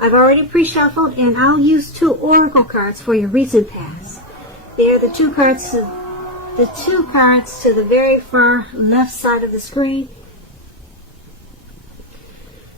I've already pre-shuffled, and I'll use 2 oracle cards for your recent past. They're the two cards to the very far left side of the screen.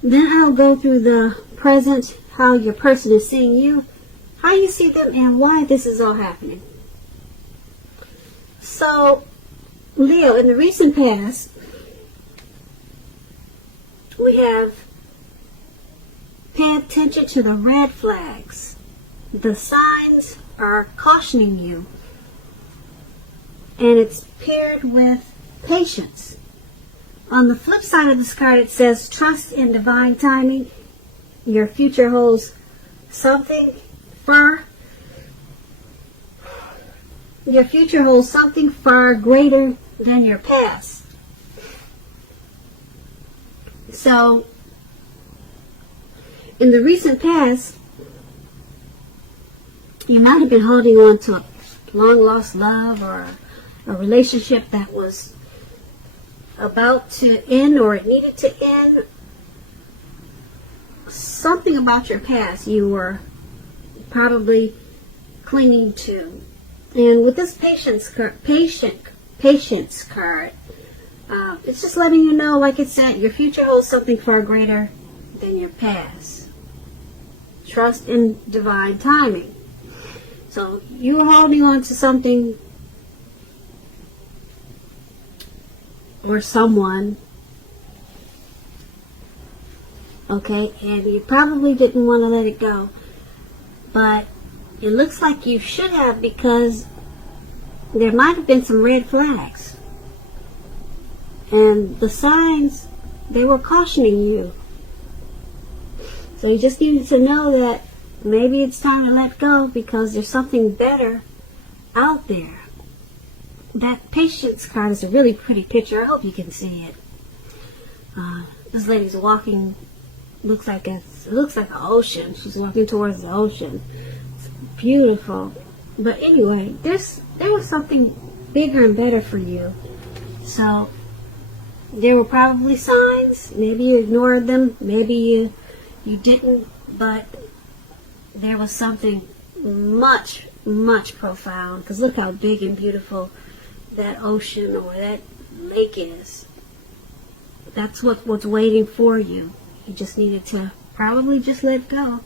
Then I'll go through the present, how your person is seeing you, how you see them, and why this is all happening. So, Leo, in the recent past, we have pay attention to the red flags. The signs are cautioning you. And it's paired with patience. On the flip side of this card, it says, trust in divine timing. Your future holds something far greater than your past. So, in the recent past, you might have been holding on to a long-lost love or a relationship that was about to end, or it needed to end. Something about your past you were probably clinging to. And with this patience card, it's just letting you know, like it said, your future holds something far greater than your past. Trust in divine timing. So you're holding on to something or someone, okay, and you probably didn't want to let it go, but it looks like you should have, because there might have been some red flags, and the signs, they were cautioning you. So you just needed to know that maybe it's time to let go, because there's something better out there. That patience card is a really pretty picture. I hope you can see it. This lady's walking, looks like an ocean. She's walking towards the ocean. It's beautiful. But anyway, there was something bigger and better for you. So there were probably signs. Maybe you ignored them. Maybe you didn't. But there was something much, much profound. Because look how big and beautiful that ocean or that lake is. That's what's waiting for you. You just needed to probably just let go.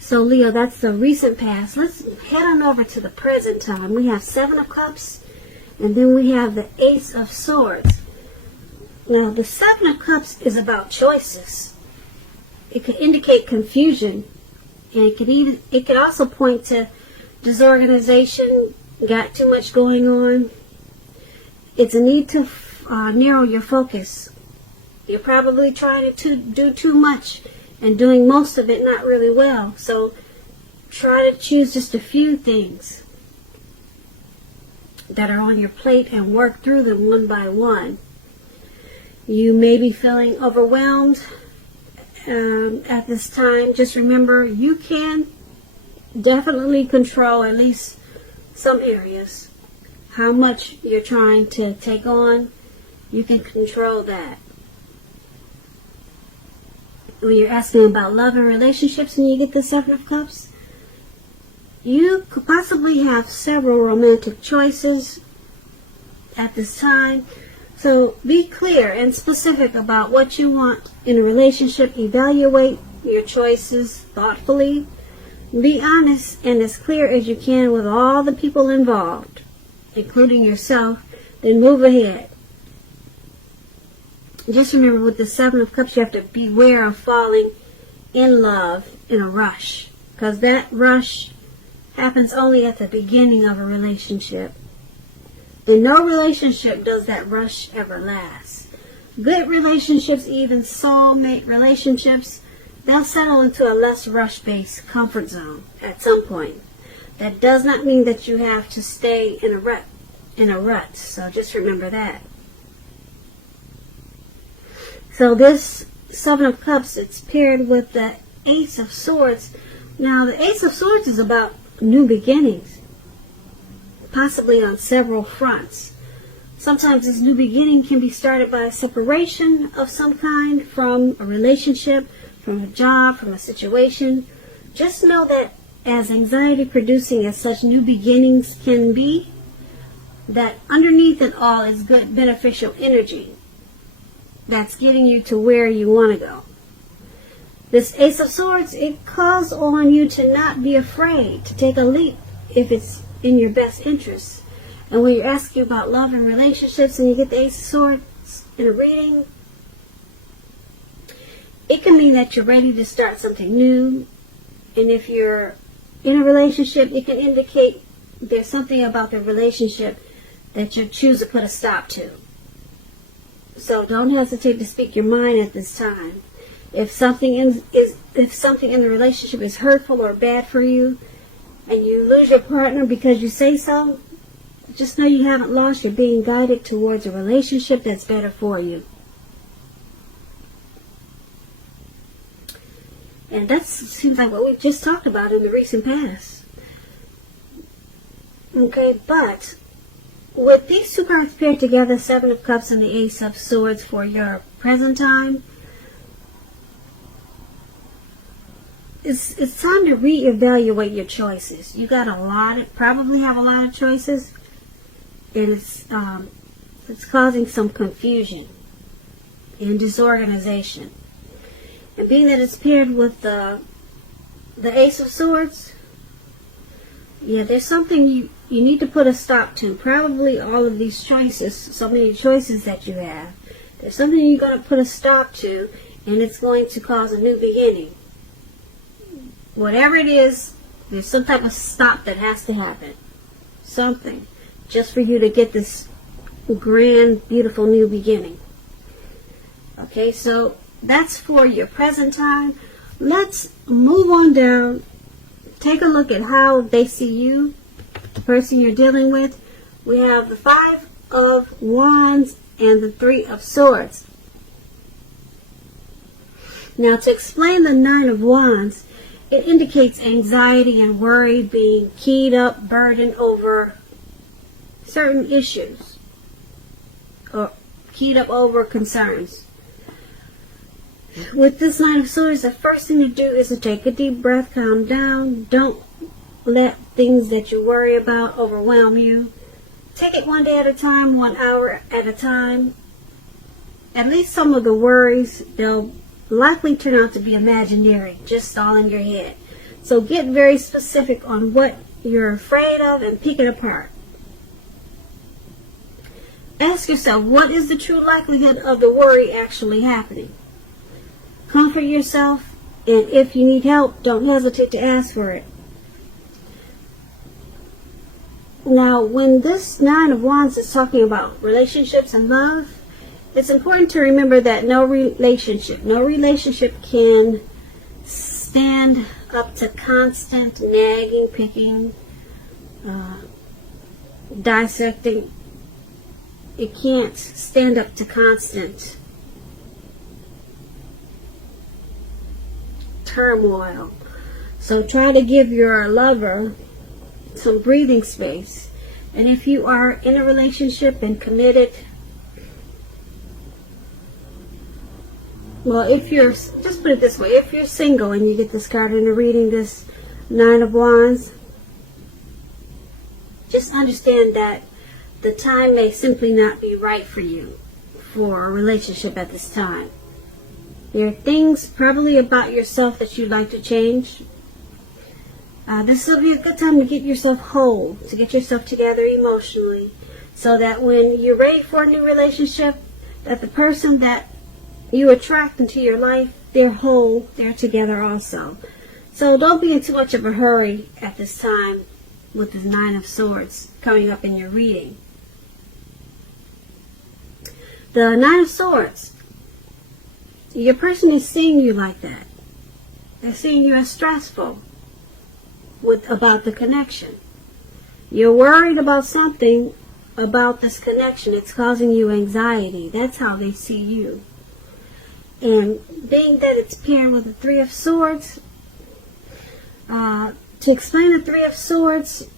So Leo, that's the recent past. Let's head on over to the present time. We have 7 of Cups, and then we have the Ace of Swords. Now the 7 of Cups is about choices. It could indicate confusion, and it could also point to disorganization. Got too much going on. It's a need to narrow your focus. You're probably trying to do too much and doing most of it not really well. So try to choose just a few things that are on your plate and work through them one by one. You may be feeling overwhelmed at this time. Just remember, you can definitely control at least some areas. How much you're trying to take on, you can control that. When you're asking about love and relationships and you get the 7 of Cups, you could possibly have several romantic choices at this time. So be clear and specific about what you want in a relationship. Evaluate your choices thoughtfully. Be honest and as clear as you can with all the people involved, including yourself, then move ahead. Just remember, with the 7 of Cups, you have to beware of falling in love in a rush, because that rush happens only at the beginning of a relationship. And no relationship does that rush ever last. Good relationships, even soulmate relationships, they'll settle into a less rush-based comfort zone at some point. That does not mean that you have to stay in a rut. So just remember that. So this 7 of Cups, it's paired with the Ace of Swords. Now the Ace of Swords is about new beginnings, possibly on several fronts. Sometimes this new beginning can be started by a separation of some kind from a relationship, from a job, from a situation. Just know that as anxiety producing as such new beginnings can be, that underneath it all is good beneficial energy that's getting you to where you want to go. This Ace of Swords, it calls on you to not be afraid to take a leap if it's in your best interest. And when you're asking about love and relationships and you get the Ace of Swords in a reading, it can mean that you're ready to start something new. And if you're in a relationship, it can indicate there's something about the relationship that you choose to put a stop to. So don't hesitate to speak your mind at this time. If something in the relationship is hurtful or bad for you, and you lose your partner because you say so, just know you haven't lost. You're being guided towards a relationship that's better for you. And that seems like what we just talked about in the recent past. Okay, but with these two cards paired together, Seven of Cups and the Ace of Swords for your present time, it's time to reevaluate your choices. You got probably have a lot of choices, and it's causing some confusion and disorganization. And being that it's paired with the Ace of Swords, yeah, there's something you need to put a stop to. Probably all of these choices, so many choices that you have, there's something you're going to put a stop to, and it's going to cause a new beginning. Whatever it is, there's some type of stop that has to happen. Something. Just for you to get this grand, beautiful new beginning. Okay, so that's for your present time. Let's move on down. Take a look at how they see you, the person you're dealing with. We have the Five of Wands and the Three of Swords. Now, to explain the Nine of Wands, it indicates anxiety and worry, being keyed up, burdened over certain issues, or keyed up over concerns. With this Nine of Swords, the first thing to do is to take a deep breath, calm down. Don't let things that you worry about overwhelm you. Take it one day at a time, 1 hour at a time. At least some of the worries, they'll likely turn out to be imaginary, just all in your head. So get very specific on what you're afraid of and pick it apart. Ask yourself, what is the true likelihood of the worry actually happening? Comfort yourself, and if you need help, don't hesitate to ask for it. Now, when this Nine of Wands is talking about relationships and love, it's important to remember that no relationship can stand up to constant nagging, picking, dissecting. It can't stand up to constant turmoil. So try to give your lover some breathing space. And if you are in a relationship and committed, well, if you're, just put it this way, if you're single and you get this card in a reading, this Nine of Wands, just understand that the time may simply not be right for you for a relationship at this time. There are things probably about yourself that you'd like to change. This will be a good time to get yourself whole, to get yourself together emotionally, so that when you're ready for a new relationship, that the person that you attract into your life, they're whole, they're together also. So don't be in too much of a hurry at this time with the Nine of Swords coming up in your reading. The Nine of Swords, your person is seeing you like that. They're seeing you as stressful about the connection. You're worried about something about this connection. It's causing you anxiety. That's how they see you. And being that it's paired with the Three of Swords, to explain the Three of Swords,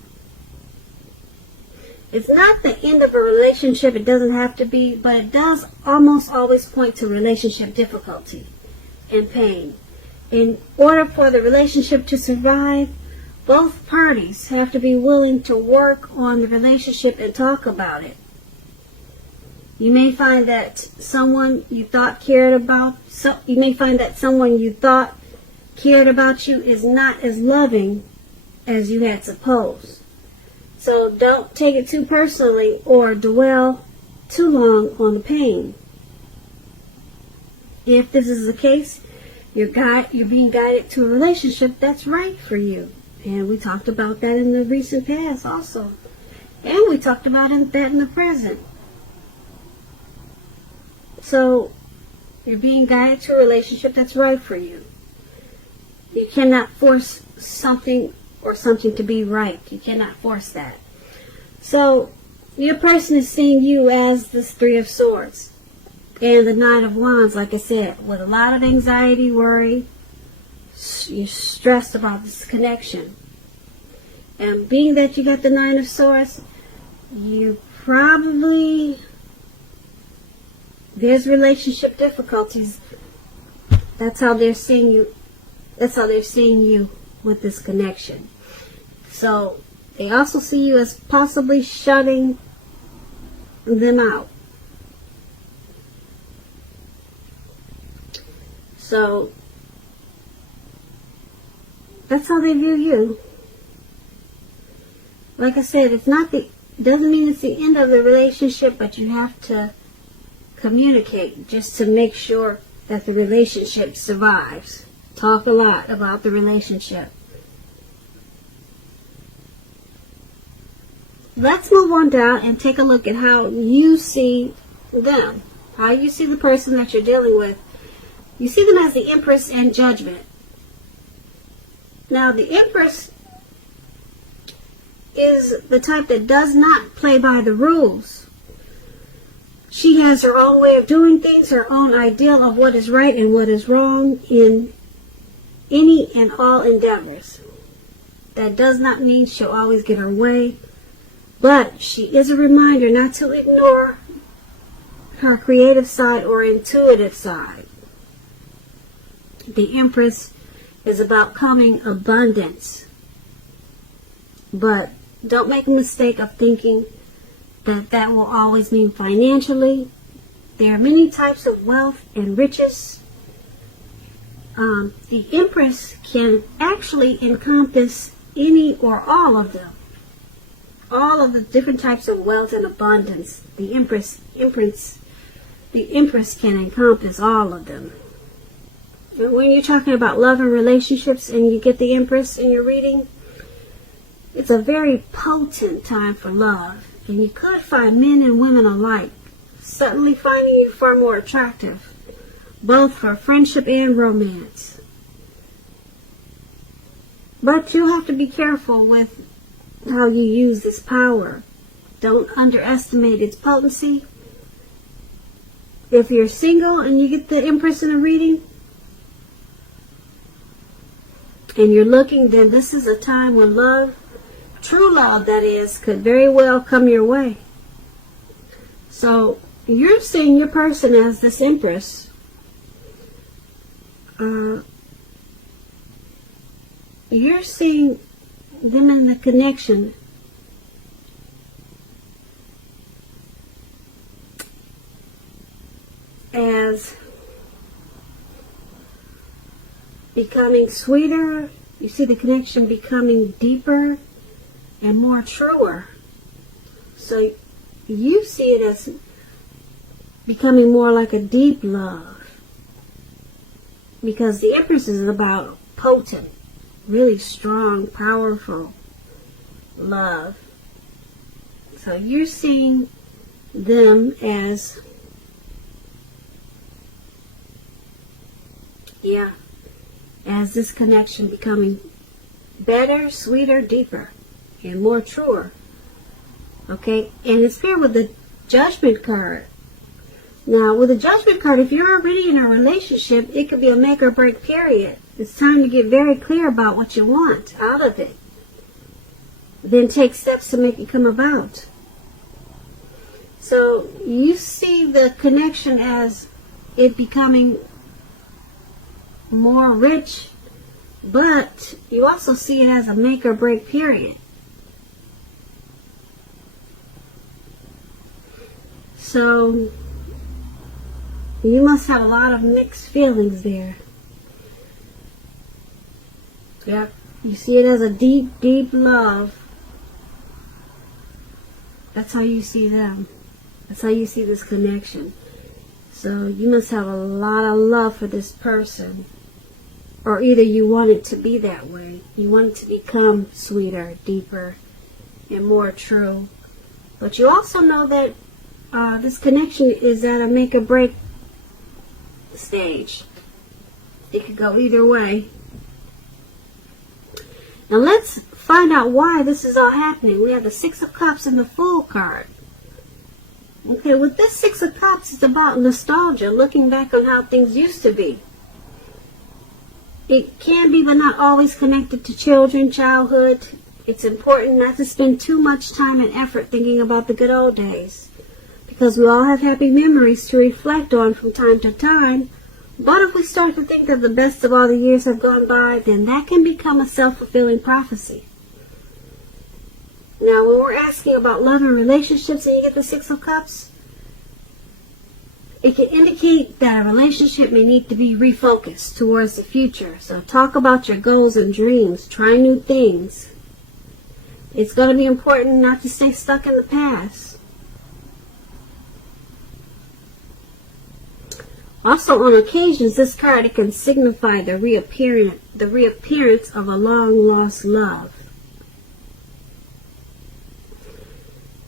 it's not the end of a relationship. It doesn't have to be, but it does almost always point to relationship difficulty and pain. In order for the relationship to survive, both parties have to be willing to work on the relationship and talk about it. You may find that someone you thought cared about you is not as loving as you had supposed. So don't take it too personally or dwell too long on the pain. If this is the case, you're being guided to a relationship that's right for you. And we talked about that in the recent past also. And we talked about that in the present. So, you're being guided to a relationship that's right for you. You cannot force something or something to be right. You cannot force that. So, your person is seeing you as this Three of Swords and the Nine of Wands, like I said, with a lot of anxiety, worry. You're stressed about this connection. And being that you got the Nine of Swords, you probably... there's relationship difficulties. That's how they're seeing you. That's how they're seeing you with this connection. So they also see you as possibly shutting them out. So that's how they view you. Like I said, doesn't mean it's the end of the relationship, but you have to communicate just to make sure that the relationship survives. Talk a lot about the relationship. Let's move on down and take a look at how you see them. How you see the person that you're dealing with. You see them as the Empress and Judgment. Now, the Empress is the type that does not play by the rules. She has her own way of doing things, her own ideal of what is right and what is wrong in any and all endeavors. That does not mean she'll always get her way, but she is a reminder not to ignore her creative side or intuitive side. The Empress is about coming abundance, but don't make a mistake of thinking that will always mean financially. There are many types of wealth and riches. The Empress can actually encompass any or all of them. All of the different types of wealth and abundance. The Empress can encompass all of them. And when you're talking about love and relationships and you get the Empress in your reading, it's a very potent time for love. And you could find men and women alike suddenly finding you far more attractive, both for friendship and romance. But you'll have to be careful with how you use this power. Don't underestimate its potency. If you're single and you get the Empress in a reading, and you're looking, then this is a time when love, true love that is, could very well come your way. So you're seeing your person as this Empress. You're seeing them in the connection as becoming sweeter. You see the connection becoming deeper and more truer. So you see it as becoming more like a deep love, because the Empress is about potent, really strong, powerful love. So you're seeing them as, as this connection becoming better, sweeter, deeper, and more truer. Okay, and it's paired with the Judgment card. Now, with the Judgment card, if you're already in a relationship, it could be a make or break period. It's time to get very clear about what you want out of it. Then take steps to make it come about. So you see the connection as it becoming more rich, but you also see it as a make or break period. So you must have a lot of mixed feelings there. Yep. You see it as a deep, deep love. That's how you see them. That's how you see this connection. So you must have a lot of love for this person. Or either you want it to be that way. You want it to become sweeter, deeper, and more true. But you also know that this connection is at a make or break stage. It could go either way. Now let's find out why this is all happening. We have the Six of Cups and the Fool card. Okay, with this Six of Cups, it's about nostalgia, looking back on how things used to be. It can be, but not always, connected to children, childhood. It's important not to spend too much time and effort thinking about the good old days, because we all have happy memories to reflect on from time to time. But if we start to think that the best of all the years have gone by, then that can become a self-fulfilling prophecy. Now, when we're asking about love and relationships and you get the Six of Cups, it can indicate that a relationship may need to be refocused towards the future. So talk about your goals and dreams. Try new things. It's going to be important not to stay stuck in the past. Also, on occasions, this card, it can signify the reappearance of a long-lost love.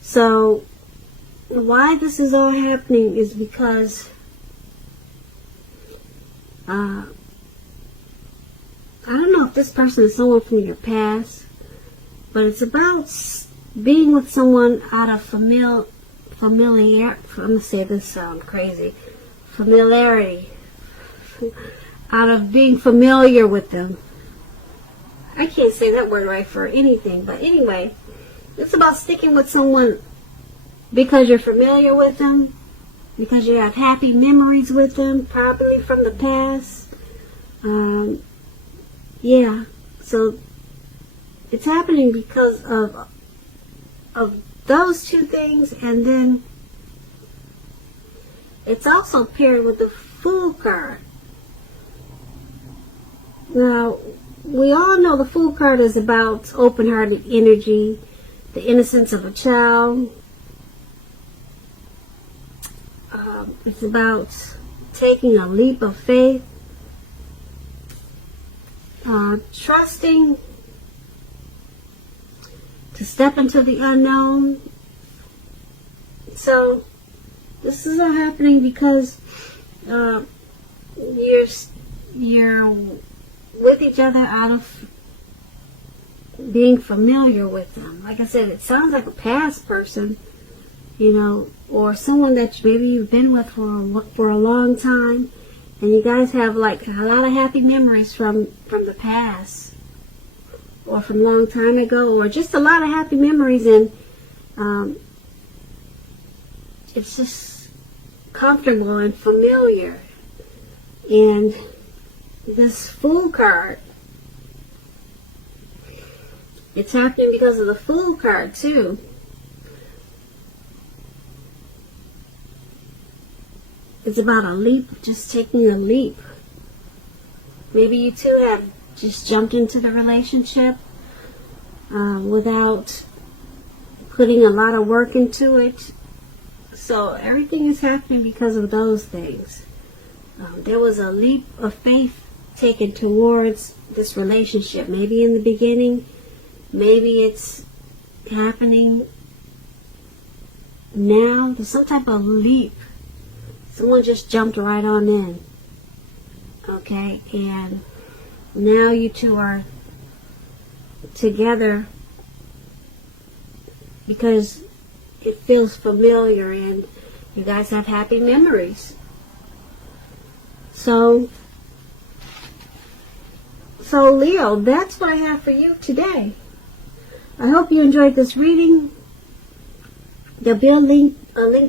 So, why this is all happening is because I don't know if this person is someone from your past, but it's about being with someone out of familiarity. I'm going to say this crazy. Familiarity, out of being familiar with them. I can't say that word right for anything, but anyway, it's about sticking with someone because you're familiar with them, because you have happy memories with them, probably from the past. Yeah, so it's happening because of those two things, and then it's also paired with the Fool card. Now, we all know the Fool card is about open-hearted energy, the innocence of a child. It's about taking a leap of faith, trusting to step into the unknown. So this is all happening because you're with each other out of being familiar with them. Like I said, it sounds like a past person, you know, or someone that maybe you've been with for a long time, and you guys have like a lot of happy memories from the past, or from a long time ago, or just a lot of happy memories, and it's just comfortable and familiar. And this Fool card, it's happening because of the Fool card too. It's about a leap, just taking a leap. Maybe you two have just jumped into the relationship without putting a lot of work into it. So everything is happening because of those things. There was a leap of faith taken towards this relationship. Maybe in the beginning, maybe it's happening now. There's some type of leap. Someone just jumped right on in. Okay, and now you two are together because it feels familiar and you guys have happy memories. So Leo, that's what I have for you today. I hope you enjoyed this reading. There'll be a link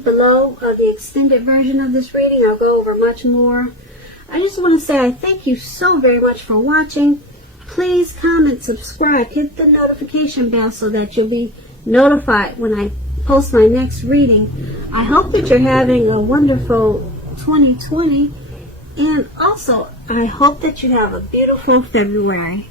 below of the extended version of this reading. I'll go over much more I just want to say I thank you so very much for watching. Please comment, subscribe, hit the notification bell so that you'll be notified when I post my next reading. I hope that you're having a wonderful 2020, and also I hope that you have a beautiful February.